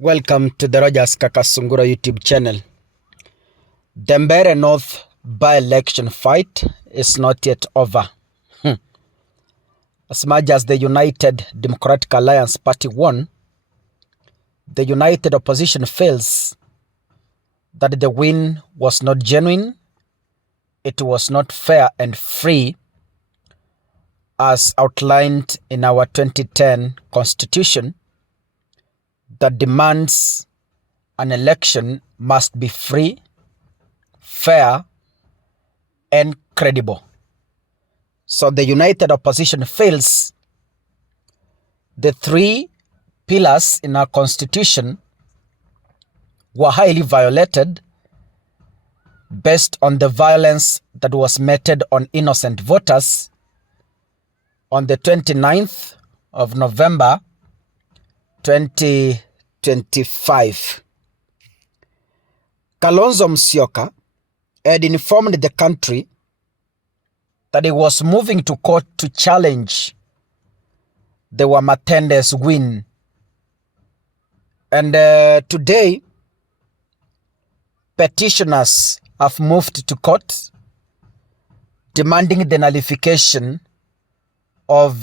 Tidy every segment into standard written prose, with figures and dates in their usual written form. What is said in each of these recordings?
Welcome to the Rogers Kakasungura YouTube channel. The Mbeere North by-election fight is not yet over. As much as the United Democratic Alliance Party won, the United Opposition feels that the win was not genuine, it was not fair and free as outlined in our 2010 Constitution that demands an election must be free, fair, and credible. So the United Opposition feels the three pillars in our Constitution were highly violated based on the violence that was meted on innocent voters on the 29th of November 2025. Kalonzo Musyoka had informed the country that he was moving to court to challenge the Wamatende's win. And today, petitioners have moved to court demanding the nullification of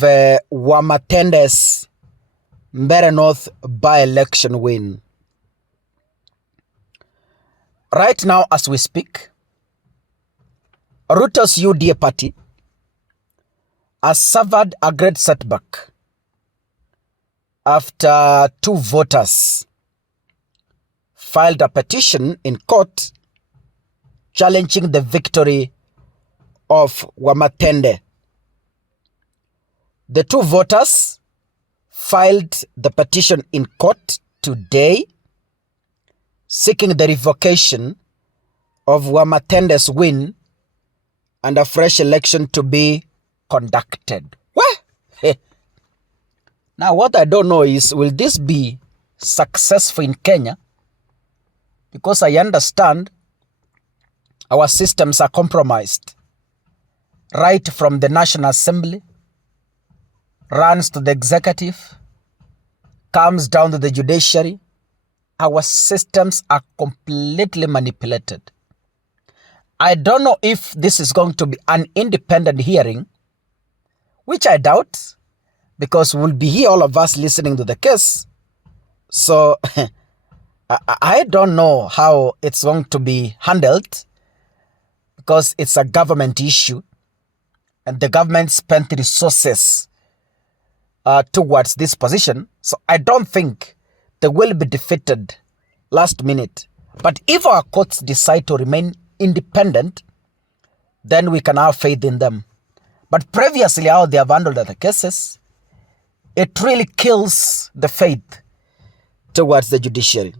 Wamatende's Mbeere North by-election win. Right now as we speak, Ruto's UDA party has suffered a great setback after two voters filed a petition in court challenging the victory of Wamatende. The two voters filed the petition in court today seeking the revocation of Wamatende's win and a fresh election to be conducted. What? Now what I don't know is, will this be successful in Kenya? Because I understand our systems are compromised. Right from the National Assembly, runs to the executive, comes down to the judiciary. Our systems are completely manipulated. I don't know if this is going to be an independent hearing, which I doubt, because we'll be here, all of us, listening to the case. So I don't know how it's going to be handled, because it's a government issue and the government spent resources towards this position. So I don't think they will be defeated last minute. But if our courts decide to remain independent, then we can have faith in them. But previously, how they have handled the cases, it really kills the faith towards the judiciary.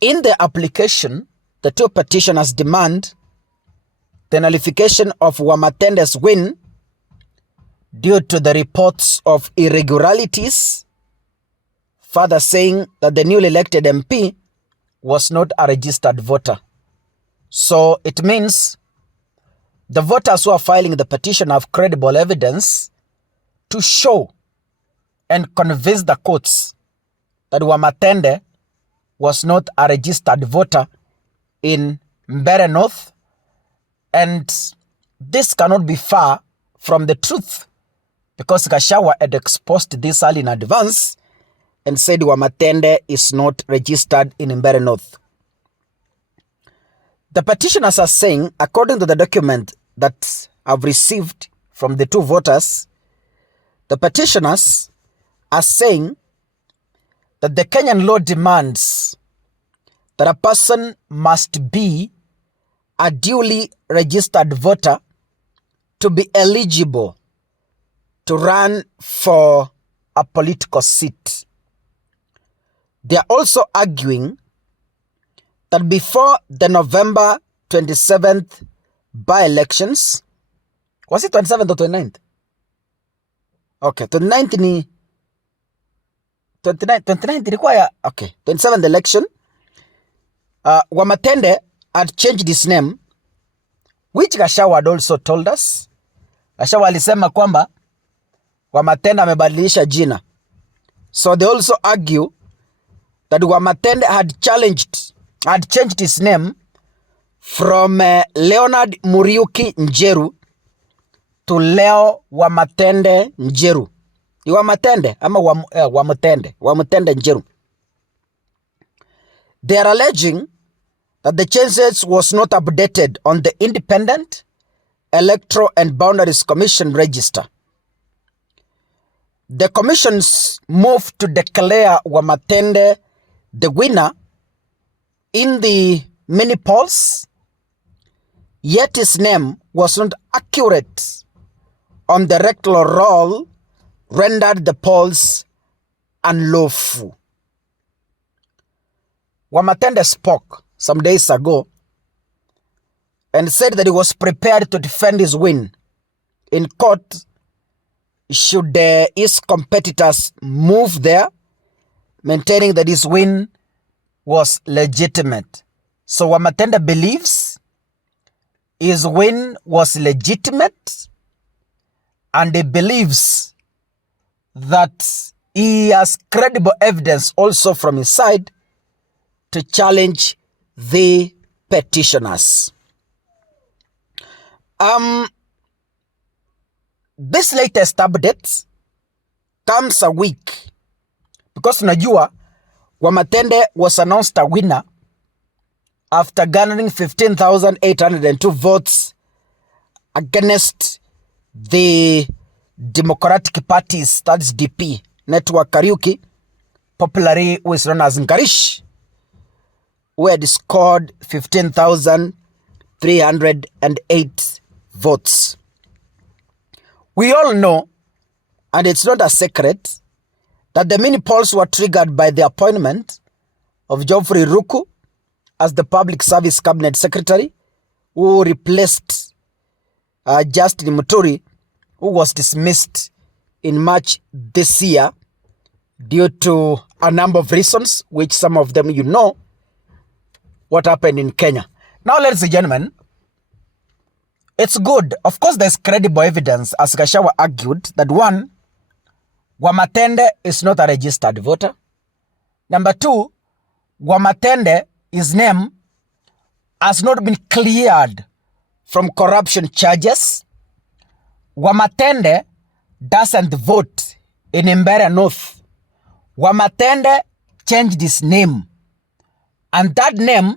In the application, the two petitioners demand the nullification of Wamatende's win due to the reports of irregularities, further saying that the newly elected MP was not a registered voter. So it means the voters who are filing the petition have credible evidence to show and convince the courts that Wamatende was not a registered voter in Mbeere North, and this cannot be far from the truth, because Gachagua had exposed this early in advance and said Wamatende is not registered in Mbeere North. The petitioners are saying, according to the document that I've received from the two voters, the petitioners are saying that the Kenyan law demands that a person must be a duly registered voter to be eligible to run for a political seat. They are also arguing that before the November 27th by-elections, was it 27th or 29th? Okay, 29th ni 29th require, okay, 27th election, Wamatende had changed his name, which Gachagua had also told us. Gachagua alisema kwamba Wamatende amebadilisha jina. So they also argue that Wamatende had changed his name from Leonard Muriuki Njeru to Leo Wamatende Njeru. Ni Wamatende ama Wamatende Njeru. They are alleging that the changes was not updated on the Independent Electoral and Boundaries Commission register. The commission's moved to declare Wamatende the winner in the mini polls, yet his name was not accurate on the electoral roll, rendered the polls unlawful. Wamatende spoke some days ago and said that he was prepared to defend his win in court should his competitors move there, maintaining that his win was legitimate. So Wamatende believes his win was legitimate, and he believes that he has credible evidence also from his side to challenge the petitioners. This latest update comes a week because najua Wamatende was announced a winner after garnering 15,802 votes against the Democratic Party's, that's DP, Network Kariuki, popularly who is known as Ngarish, who had scored 15,308 votes. We all know, and it's not a secret, that the mini polls were triggered by the appointment of Geoffrey Ruku as the Public Service Cabinet Secretary, who replaced Justin Muturi, who was dismissed in March this year due to a number of reasons, which some of them you know what happened in Kenya. Now, ladies and gentlemen, it's good. Of course, there's credible evidence, as Gachagua argued, that one, Wamatende is not a registered voter. Number two, Wamatende, his name, has not been cleared from corruption charges. Wamatende doesn't vote in Mbeere North. Wamatende changed his name, and that name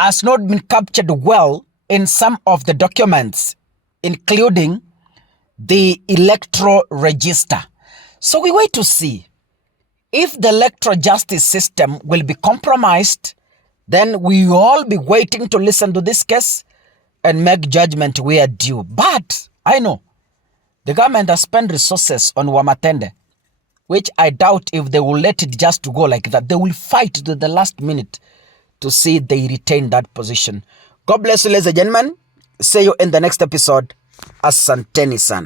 has not been captured well in some of the documents, including the electoral register. So we wait to see if the electoral justice system will be compromised. Then we will all be waiting to listen to this case and make judgment where due. But I know the government has spent resources on Wamatende, which I doubt if they will let it just to go like that. They will fight to the last minute to see they retain that position. God bless you, ladies and gentlemen. See you in the next episode. Asanteni sana.